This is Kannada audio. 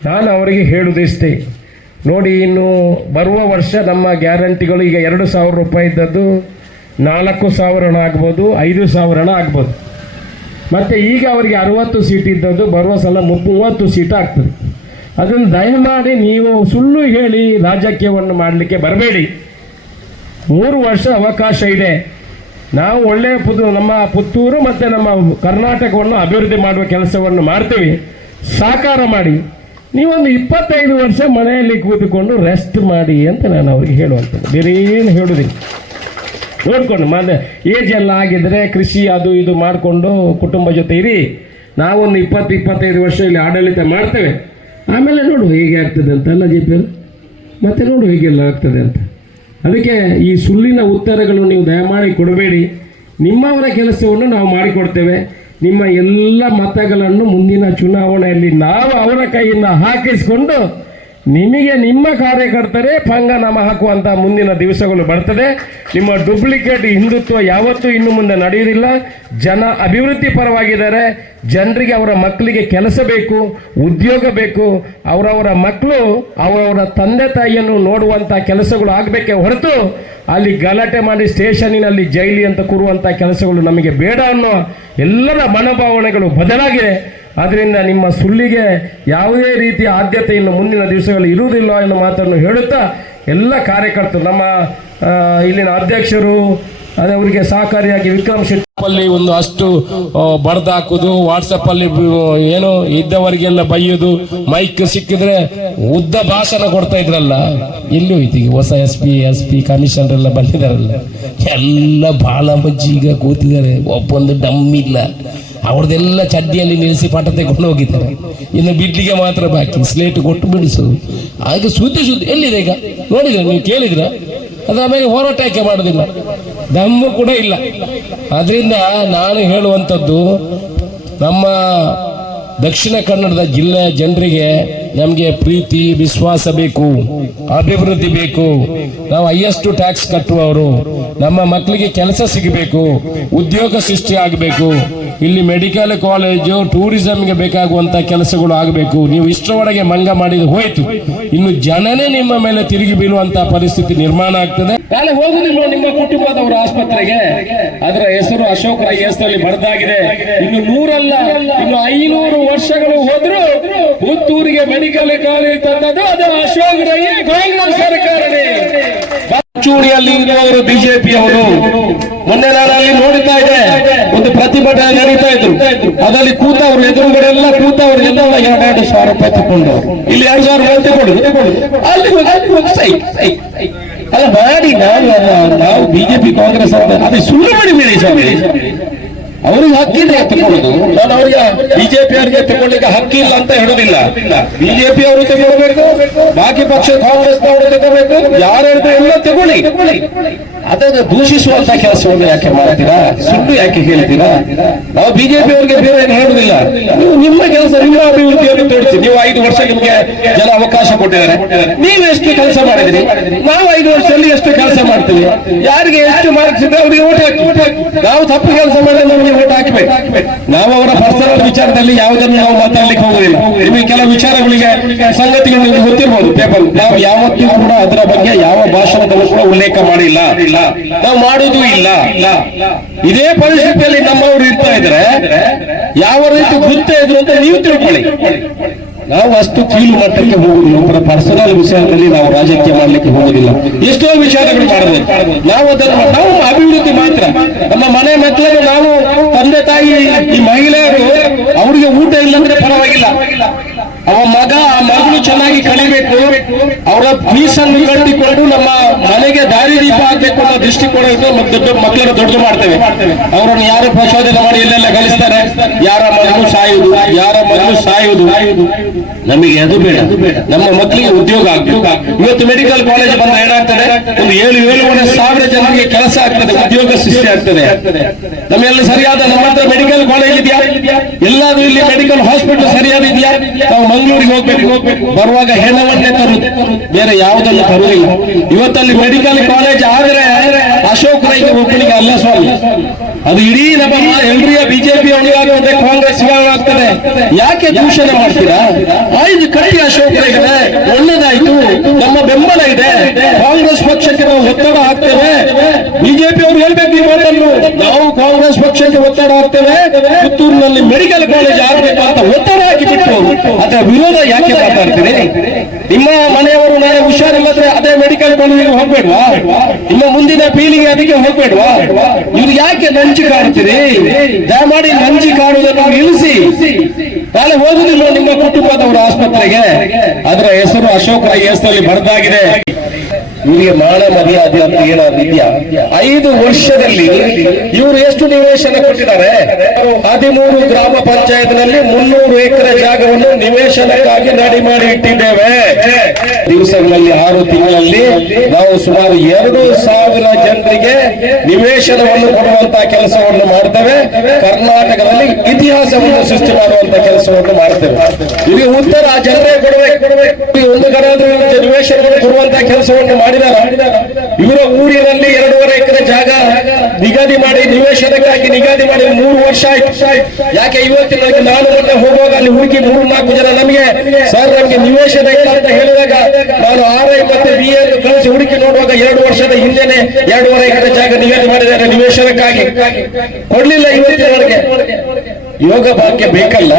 ನಾನು ಅವರಿಗೆ ಹೇಳುವುದಿಷ್ಟೇ. ನೋಡಿ, ಇನ್ನು ಬರುವ ವರ್ಷ ನಮ್ಮ ಗ್ಯಾರಂಟಿಗಳು ಈಗ ಎರಡು ಸಾವಿರ ರೂಪಾಯಿ ಇದ್ದದ್ದು, ನಾಲ್ಕು ಸಾವಿರ ಹಣ ಆಗ್ಬೋದು, ಐದು ಸಾವಿರ ಹಣ ಆಗ್ಬೋದು. ಮತ್ತು ಈಗ ಅವರಿಗೆ ಅರವತ್ತು ಸೀಟ್ ಇದ್ದದ್ದು, ಬರುವ ಸಲ ಮೂವತ್ತು ಸೀಟ್ ಆಗ್ತದೆ. ಅದನ್ನು ದಯಮಾಡಿ ನೀವು ಸುಳ್ಳು ಹೇಳಿ ರಾಜಕೀಯವನ್ನು ಮಾಡಲಿಕ್ಕೆ ಬರಬೇಡಿ. ಮೂರು ವರ್ಷ ಅವಕಾಶ ಇದೆ. ನಾವು ಒಳ್ಳೆಯ ಪುದು, ನಮ್ಮ ಪುತ್ತೂರು ಮತ್ತು ನಮ್ಮ ಕರ್ನಾಟಕವನ್ನು ಅಭಿವೃದ್ಧಿ ಮಾಡುವ ಕೆಲಸವನ್ನು ಮಾಡ್ತೀವಿ. ಸಾಕಾರ ಮಾಡಿ. ನೀವೊಂದು ಇಪ್ಪತ್ತೈದು ವರ್ಷ ಮನೆಯಲ್ಲಿ ಕೂತುಕೊಂಡು ರೆಸ್ಟ್ ಮಾಡಿ ಅಂತ ನಾನು ಅವ್ರಿಗೆ ಹೇಳುವಂಥದ್ದು. ಬೇರೆ ಏನು ಹೇಳುವುದಿಲ್ಲ ನೋಡಿಕೊಂಡು ಮತ್ತೆ ಏಜ್ ಎಲ್ಲ ಆಗಿದ್ರೆ ಕೃಷಿ ಅದು ಇದು ಮಾಡಿಕೊಂಡು ಕುಟುಂಬ ಜೊತೆ ಇರಿ. ನಾವೊಂದು ಇಪ್ಪತ್ತು, ಇಪ್ಪತ್ತೈದು ವರ್ಷ ಇಲ್ಲಿ ಆಡಳಿತ ಮಾಡ್ತೇವೆ. ಆಮೇಲೆ ನೋಡು ಹೇಗೆ ಆಗ್ತದೆ ಅಂತ, ಅಲ್ಲ ಜೆ ಪಿ ಮತ್ತೆ ನೋಡು ಹೇಗೆಲ್ಲ ಆಗ್ತದೆ ಅಂತ. ಅದಕ್ಕೆ ಈ ಸುಳ್ಳಿನ ಉತ್ತರಗಳು ನೀವು ದಯಮಾಡಿ ಕೊಡಬೇಡಿ. ನಿಮ್ಮವರ ಕೆಲಸವನ್ನು ನಾವು ಮಾಡಿಕೊಡ್ತೇವೆ. ನಿಮ್ಮ ಎಲ್ಲ ಮತಗಳನ್ನು ಮುಂದಿನ ಚುನಾವಣೆಯಲ್ಲಿ ನಾವು ಅವರ ಕೈಯಿಂದ ಹಾಕಿಸಿಕೊಂಡು ನಿಮಗೆ ನಿಮ್ಮ ಕಾರ್ಯಕರ್ತರೇ ಪಂಗನಾಮ ಹಾಕುವಂಥ ಮುಂದಿನ ದಿವಸಗಳು ಬರ್ತದೆ. ನಿಮ್ಮ ಡೂಪ್ಲಿಕೇಟ್ ಹಿಂದುತ್ವ ಯಾವತ್ತೂ ಇನ್ನು ಮುಂದೆ ನಡೆಯುವುದಿಲ್ಲ. ಜನ ಅಭಿವೃದ್ಧಿ ಪರವಾಗಿದ್ದಾರೆ. ಜನರಿಗೆ ಅವರ ಮಕ್ಕಳಿಗೆ ಕೆಲಸ ಬೇಕು, ಉದ್ಯೋಗ ಬೇಕು. ಅವರವರ ಮಕ್ಕಳು, ಅವರವರ ತಂದೆ ತಾಯಿಯನ್ನು ನೋಡುವಂಥ ಕೆಲಸಗಳು ಆಗಬೇಕೇ ಹೊರತು ಅಲ್ಲಿ ಗಲಾಟೆ ಮಾಡಿ ಸ್ಟೇಷನಿನಲ್ಲಿ ಜೈಲಿ ಅಂತ ಕೂರುವಂಥ ಕೆಲಸಗಳು ನಮಗೆ ಬೇಡ ಅನ್ನೋ ಎಲ್ಲರ ಮನೋಭಾವನೆಗಳು ಬದಲಾಗಿದೆ. ಆದ್ದರಿಂದ ನಿಮ್ಮ ಸುಳ್ಳಿಗೆ ಯಾವುದೇ ರೀತಿಯ ಆದ್ಯತೆ ಇನ್ನು ಮುಂದಿನ ದಿವಸಗಳಲ್ಲಿ ಇರುವುದಿಲ್ಲ ಎನ್ನುವ ಮಾತನ್ನು ಹೇಳುತ್ತಾ ಎಲ್ಲ ಕಾರ್ಯಕರ್ತರು, ನಮ್ಮ ಇಲ್ಲಿನ ಅಧ್ಯಕ್ಷರು, ಅದೇ ಅವರಿಗೆ ಸಹಕಾರಿಯಾಗಿ ವಿಕ್ರಮ್ ಶೆಟ್ಟಿ ಒಂದು ಅಷ್ಟು ಬಡ್ದು ಹಾಕುದು ವಾಟ್ಸಪ್ ಅಲ್ಲಿ ಏನು ಇದ್ದವರಿಗೆಲ್ಲ ಬೈಯೋದು ಮೈಕ್ ಸಿಕ್ಕಿದ್ರೆ ಉದ್ದ ಭಾಷಣ ಕೊಡ್ತಾ ಇದ್ರಲ್ಲ. ಎಲ್ಲಿ ಈಗ ಹೊಸ S P S P commissioner ಎಲ್ಲ ಬಂದಿದಾರಲ್ಲ. ಎಲ್ಲ ಬಾಳ ಮಜ್ಜಿ ಈಗ ಕೂತಿದ್ದಾರೆ. ಒಬ್ಬೊಂದು ಡಮ್ ಇಲ್ಲ. ಅವ್ರದ್ದೆಲ್ಲ ಚಡ್ಡಿಯಲ್ಲಿ ನಿಲ್ಲಿಸಿ ಪಾಠ ತೆಗೊಂಡು ಹೋಗಿದ್ದಾರೆ. ಇನ್ನು ಬಿಡ್ಲಿಗೆ ಮಾತ್ರ ಬಾಕಿ ಸ್ಲೇಟ್ ಕೊಟ್ಟು ಬಿಡಿಸು. ಹಾಗೆ ಸುದ್ದಿ ಸುದ್ದಿ, ಎಲ್ಲಿದೆ ಈಗ? ನೋಡಿದ್ರ, ನೀವು ಕೇಳಿದ್ರ? ಅದ ಮೇಲೆ ಹೋರಾಟ ಯಾಕೆ ಮಾಡೋದಿಲ್ಲ? ದಮ್ಮು ಕೂಡ ಇಲ್ಲ. ಅದರಿಂದ ನಾನು ಹೇಳುವಂಥದ್ದು, ನಮ್ಮ ದಕ್ಷಿಣ ಕನ್ನಡದ ಜಿಲ್ಲೆಯ ಜನರಿಗೆ ನಮಗೆ ಪ್ರೀತಿ, ವಿಶ್ವಾಸ ಬೇಕು, ಅಭಿವೃದ್ಧಿ ಬೇಕು. ನಾವು ಹೈಯೆಸ್ಟ್ ಟ್ಯಾಕ್ಸ್ ಕಟ್ಟುವವರು. ನಮ್ಮ ಮಕ್ಕಳಿಗೆ ಕೆಲಸ ಸಿಗಬೇಕು, ಉದ್ಯೋಗ ಸೃಷ್ಟಿ ಆಗಬೇಕು. ಇಲ್ಲಿ ಮೆಡಿಕಲ್ ಕಾಲೇಜು ಟೂರಿಸಂಗೆ ಬೇಕಾಗುವಂತ ಕೆಲಸಗಳು ಆಗಬೇಕು. ನೀವು ಇಷ್ಟರೊಳಗೆ ಮಂಗ ಮಾಡಿದ ಹೋಯ್ತು. ಇನ್ನು ಜನನೇ ನಿಮ್ಮ ಮೇಲೆ ತಿರುಗಿ ಬೀಳುವಂತ ಪರಿಸ್ಥಿತಿ ನಿರ್ಮಾಣ ಆಗ್ತದೆ. ಹೋಗುದಿಲ್ಲ ನಿಮ್ಮ ಕುಟುಂಬದವರ ಆಸ್ಪತ್ರೆಗೆ? ಅದರ ಹೆಸರು ಅಶೋಕ್ ರೈ ಹೆಸರಲ್ಲಿ ಬರೆದಾಗಿದೆ. ಇನ್ನು ನೂರಲ್ಲ, ಇನ್ನು ಐನೂರು ವರ್ಷಗಳು ಹೋದ್ರು ಪುತ್ತೂರಿಗೆ ಮೆಡಿಕಲ್ ಕಾಲೇಜ್ ತಂದದ್ದು ಅದು ಅಶೋಕ್ ರೈ ಕಾಂಗ್ರೆಸ್ ಸರ್ಕಾರನೇ. ಚೂಡಿಯಲ್ಲಿ ಇರುವವರು ಮೊನ್ನೆ ನಾನು ನೋಡುತ್ತಾ ನೋಡ್ತಾ ಇದ್ದೆ, ಒಂದು ಪ್ರತಿಭಟನೆ ನಡೀತಾ ಇದ್ರು. ಅದರಲ್ಲಿ ಅವರು ಎದುರುಗಡೆ ಎಲ್ಲ ಕೂತವ್ರು ಎಲ್ಲ ಎರಡು ಸಾವಿರ ರೂಪಾಯಿ ತಗೊಂಡು ಇಲ್ಲಿ ಎರಡು ಸಾವಿರ ರೂಪಾಯಿ ತಗೊಂಡು ಅಲ್ಲಿ ಅಲ್ಲಿ ಮಾಡಿ ನಾನು ನಾವು ಬಿಜೆಪಿ, ಕಾಂಗ್ರೆಸ್ ಅದೇ ಸುಳ್ಳು ಮಾಡಿ, ಸ್ವಾಮಿ. ಅವ್ರಿಗೆ ಹಕ್ಕಿದೆ ತಗೊಳ್ಳೋದು. ನಾನು ಅವರಿಗೆ ಬಿಜೆಪಿ ಅವರಿಗೆ ತಗೊಳ್ಳಿಕ್ಕೆ ಹಕ್ಕಿಲ್ಲ ಅಂತ ಹೇಳೋದಿಲ್ಲ. ಬಿಜೆಪಿ ಅವರು ತಗೊಳ್ಬೇಕು, ಬಾಕಿ ಪಕ್ಷ ಕಾಂಗ್ರೆಸ್ ಅವರು ತಗೋಬೇಕು ಯಾರು ಹೇಳಿದ್ರು ಎಲ್ಲ ತಗೊಳ್ಳಿ. ಅದನ್ನು ದೂಷಿಸುವಂತ ಕೆಲಸವನ್ನು ಯಾಕೆ ಮಾಡ್ತೀರಾ? ಸುಳ್ಳು ಯಾಕೆ ಹೇಳ್ತೀರಾ ನಾವು ಬಿಜೆಪಿ ಅವರಿಗೆ ಬೇರೆ ಏನು ಹೇಳುದಿಲ್ಲ. ನೀವು ನಿಮ್ಮ ಕೆಲಸ, ನಿಮ್ಮ ಅಭಿವೃದ್ಧಿಯನ್ನು ತೋರಿಸಿ. ನೀವು ಐದು ವರ್ಷ ನಿಮಗೆ ಜನ ಅವಕಾಶ ಕೊಟ್ಟಿದ್ದಾರೆ. ನೀವು ಎಷ್ಟು ಕೆಲಸ ಮಾಡಿದ್ರಿ? ನಾವು ಐದು ವರ್ಷದಲ್ಲಿ ಎಷ್ಟು ಕೆಲಸ ಮಾಡ್ತೀವಿ? ಯಾರಿಗೆ ಎಷ್ಟು ಮಾರ್ಕ್ಸ್ ಇದೆ ಅವರಿಗೆ ಓಟ್ ನಾವು ತಪ್ಪು ಕೆಲಸ ಮಾಡಿದ್ರೆ ನಮಗೆ ಓಟ್ ಹಾಕಬೇಕು. ನಾವು ಅವರ ಪರ್ಸನಲ್ ವಿಚಾರದಲ್ಲಿ ಯಾವುದನ್ನು ನಾವು ಮಾತಾಡ್ಲಿಕ್ಕೆ ಹೋಗುದಿಲ್ಲ. ನಿಮಗೆ ಕೆಲವು ವಿಚಾರಗಳಿಗೆ ಸಂಗತಿಗಳು ಗೊತ್ತಿರಬಹುದು ಪೇಪರ್ ನಾವು ಯಾವತ್ತೂ ಕೂಡ ಅದರ ಬಗ್ಗೆ ಯಾವ ಭಾಷಣದಲ್ಲೂ ಕೂಡ ಉಲ್ಲೇಖ ಮಾಡಿಲ್ಲ. ನಾವು ಮಾಡುವುದೂ ಇಲ್ಲ. ಇದೇ ಪರಿಸ್ಥಿತಿಯಲ್ಲಿ ನಮ್ಮವರು ಇರ್ತಾ ಇದ್ರೆ, ಯಾವ ರೀತಿ ಗೊತ್ತೇ ಇದ್ರು ಅಂತ ನೀವು ತಿಳ್ಕೊಳ್ಳಿ. ನಾವು ಅಷ್ಟು ಕೀಳು ಮಟ್ಟಕ್ಕೆ ಹೋಗುದಿಲ್ಲ. ಒಬ್ಬರ ಪರ್ಸನಲ್ ವಿಷಯದಲ್ಲಿ ನಾವು ರಾಜಕೀಯ ಮಾಡಲಿಕ್ಕೆ ಹೋಗುದಿಲ್ಲ. ಎಷ್ಟೋ ವಿಚಾರಗಳು ಮಾಡಬೇಕು ನಾವು ಅದನ್ನು ನಾವು ಅಭಿವೃದ್ಧಿ ಮಾತ್ರ. ನಮ್ಮ ಮನೆ ಮಕ್ಕಳನ್ನು ನಾವು ತಂದೆ ತಾಯಿ, ಈ ಮಹಿಳೆಯರು ಅವರಿಗೆ ಊಟ ಇಲ್ಲಂದ್ರೆ ಪರವಾಗಿಲ್ಲ. ಅವ ಮಗ, ಆ ಮಗಳು ಚೆನ್ನಾಗಿ ಕಲಿಬೇಕು. ಅವರ ಫೀಸನ್ನು ಕಟ್ಟಿಕೊಂಡು ನಮ್ಮ ಮನೆಗೆ ದಾರಿ ದೀಪ ಹಾಕಬೇಕು ಅನ್ನೋ ದೃಷ್ಟಿಕೋನ ಇದ್ದು ದೊಡ್ಡ ಮಕ್ಕಳನ್ನು ದೊಡ್ಡದು ಮಾಡ್ತೇವೆ. ಅವರನ್ನು ಯಾರು ಪ್ರಚೋದನೆ ಮಾಡಿ ಎಲ್ಲೆಲ್ಲ ಕಲಿಸ್ತಾರೆ ಯಾರ ಮಗಳು ಸಾಯುವುದು, ಯಾರ ಸಾಯುವುದು. ನಮಗೆ ಅದು ಬೇಡ. ನಮ್ಮ ಮಕ್ಕಳಿಗೆ ಉದ್ಯೋಗ ಆಗ್ಬೇಕು. ಇವತ್ತು ಮೆಡಿಕಲ್ ಕಾಲೇಜ್ ಬಂದ ಏನಾಗ್ತದೆ? ಒಂದು ಏಳು ಏಳುವರೆ ಸಾವಿರ ಜನರಿಗೆ ಕೆಲಸ ಆಗ್ತದೆ, ಉದ್ಯೋಗ ಸೃಷ್ಟಿ ಆಗ್ತದೆ. ನಮ್ಮೆಲ್ಲ ಸರಿಯಾದ ನಮ್ಮ ಹತ್ರ ಮೆಡಿಕಲ್ ಕಾಲೇಜ್ ಇದೆಯಾ? ಎಲ್ಲಾದ್ರೂ ಇಲ್ಲಿ ಮೆಡಿಕಲ್ ಹಾಸ್ಪಿಟಲ್ ಸರಿಯಾದ ಇದೆಯಾ? ನಾವು ಮಂಗಳೂರಿಗೆ ಹೋಗ್ಬೇಕು. ಬರುವಾಗ ಹೆಣವನ್ನೇ ತರುದು. ಬೇರೆ ಯಾವುದನ್ನು ತರುವುದಿಲ್ಲ. ಇವತ್ತಲ್ಲಿ ಮೆಡಿಕಲ್ ಕಾಲೇಜ್ ಆದ್ರೆ ಅಶೋಕ್ ಒಬ್ಬನಿಗೆ ಅಲ್ಲ ಸ್ವಾಮಿ. ಅದು ಇಡೀ ನಮ್ಮ ಎಲ್ರಿಯ ಬಿಜೆಪಿ ಅವನಿಗಾಗ್ತದೆ ಕಾಂಗ್ರೆಸ್ ಆಗ್ತದೆ. ಯಾಕೆ ದೂಷಣೆ ಮಾಡ್ತೀರಾ? ಐದು ಕಟ್ಟಿ ಅಶೋಕ್ ರೈಗೆ ಒಳ್ಳೇದಾಯ್ತು. ನಮ್ಮ ಬೆಂಬಲ ಇದೆ. ಕಾಂಗ್ರೆಸ್ ಪಕ್ಷಕ್ಕೆ ನಾವು ಒತ್ತಡ ಹಾಕ್ತೇವೆ. ಬಿಜೆಪಿ ಅವರು ಹೇಳ್ಬೇಕು ಈ ಮಾತನ್ನು. ನಾವು ಕಾಂಗ್ರೆಸ್ ಪಕ್ಷಕ್ಕೆ ಒತ್ತಡ ಹಾಕ್ತೇವೆ. ಪುತ್ತೂರಿನಲ್ಲಿ ಮೆಡಿಕಲ್ ಕಾಲೇಜ್ ಆಗ್ಬೇಕು ಅಂತ ಒತ್ತಡ ವಿರೋಧ ಯಾಕೆ ಮಾತಾಡ್ತೀರಿ? ನಿಮ್ಮ ಮನೆಯವರು ನಾಳೆ ಹುಷಾರಿಲ್ಲದ್ರೆ ಅದೇ ಮೆಡಿಕಲ್ ಕಾಲೇಜಿಗೆ ಹೋಗ್ಬೇಡ್ವಾ? ನಿಮ್ಮ ಮುಂದಿನ ಪೀಳಿಗೆ ಅದಕ್ಕೆ ಹೋಗ್ಬೇಡ್ವಾ? ಇವ್ರು ಯಾಕೆ ನಂಜಿ ಕಾಣ್ತೀರಿ? ದಯಮಾಡಿ ನಂಜಿ ಕಾಣುವುದನ್ನು ನಿಲ್ಲಿಸಿ. ನಾಳೆ ಹೋಗುದಿಲ್ಲ ನಿಮ್ಮ ಕುಟುಂಬದವರು ಆಸ್ಪತ್ರೆಗೆ. ಅದರ ಹೆಸರು ಅಶೋಕ್ ರೈ ಹೆಸರಲ್ಲಿ ಬರೆದಾಗಿದೆ. ಇವರಿಗೆ ಮಾನ ಮರ್ಯಾದೆ ಅಂತ ಏನಾದ್ರು ಐದು ವರ್ಷದಲ್ಲಿ ಇವರು ಎಷ್ಟು ನಿವೇಶನ ಕೊಟ್ಟಿದ್ದಾರೆ? ಹದಿಮೂರು ಗ್ರಾಮ ಪಂಚಾಯತ್ನಲ್ಲಿ ಮುನ್ನೂರು ಎಕರೆ ಜಾಗವನ್ನು ನಿವೇಶನಕ್ಕಾಗಿ ನಾಡಿ ಮಾಡಿ ಇಟ್ಟಿದ್ದೇವೆ. ದಿವಸಗಳಲ್ಲಿ ಆರು ತಿಂಗಳಲ್ಲಿ ನಾವು ಸುಮಾರು ಎರಡು ಸಾವಿರ ಜನರಿಗೆ ನಿವೇಶನವನ್ನು ಕೊಡುವಂತಹ ಕೆಲಸವನ್ನು ಮಾಡ್ತೇವೆ. ಕರ್ನಾಟಕದಲ್ಲಿ ಇತಿಹಾಸವನ್ನು ಸೃಷ್ಟಿ ಮಾಡುವಂತ ಕೆಲಸವನ್ನು ಮಾಡ್ತೇವೆ. ಇಲ್ಲಿ ಉತ್ತರ ಜನರೇ ಕೊಡಬೇಕು. ಒಂದು ಕಡೆ ನಿವೇಶನವನ್ನು ಕೊಡುವಂತ ಕೆಲಸವನ್ನು ಮಾಡಿದಾರ. ಇವರ ಊರಿನಲ್ಲಿ ಎರಡೂವರೆ ಎಕರೆ ಜಾಗ ನಿಗದಿ ಮಾಡಿ ನಿವೇಶನಕ್ಕಾಗಿ ನಿಗದಿ ಮಾಡಿ ಮೂರು ವರ್ಷ ಆಯ್ತು. ಯಾಕೆ ಇವತ್ತಿನ ನಾನು ಹೋಗುವಾಗ ಅಲ್ಲಿ ಹುಡುಕಿ ಮೂರು ನಾಲ್ಕು ಜನ ನಮಗೆ, ಸರ್, ನಮಗೆ ನಿವೇಶನ ಇಲ್ಲ ಅಂತ ಹೇಳಿದಾಗ ನಾನು ಆರ್ ಐ ಮತ್ತೆ ಬಿ ಎ ಕಳಿಸಿ ಹುಡುಕಿ ನೋಡುವಾಗ ಎರಡು ವರ್ಷದ ಹಿಂದೆನೆ ಎರಡೂವರೆ ಎಕರೆ ಜಾಗ ನಿಗದಿ ಮಾಡಿದ್ದಾರೆ ನಿವೇಶನಕ್ಕಾಗಿ. ಕೊಡ್ಲಿಲ್ಲ ಇವತ್ತಿನವರೆಗೆ ಯೋಗ ಭಾಗ್ಯ ಬೇಕಲ್ಲ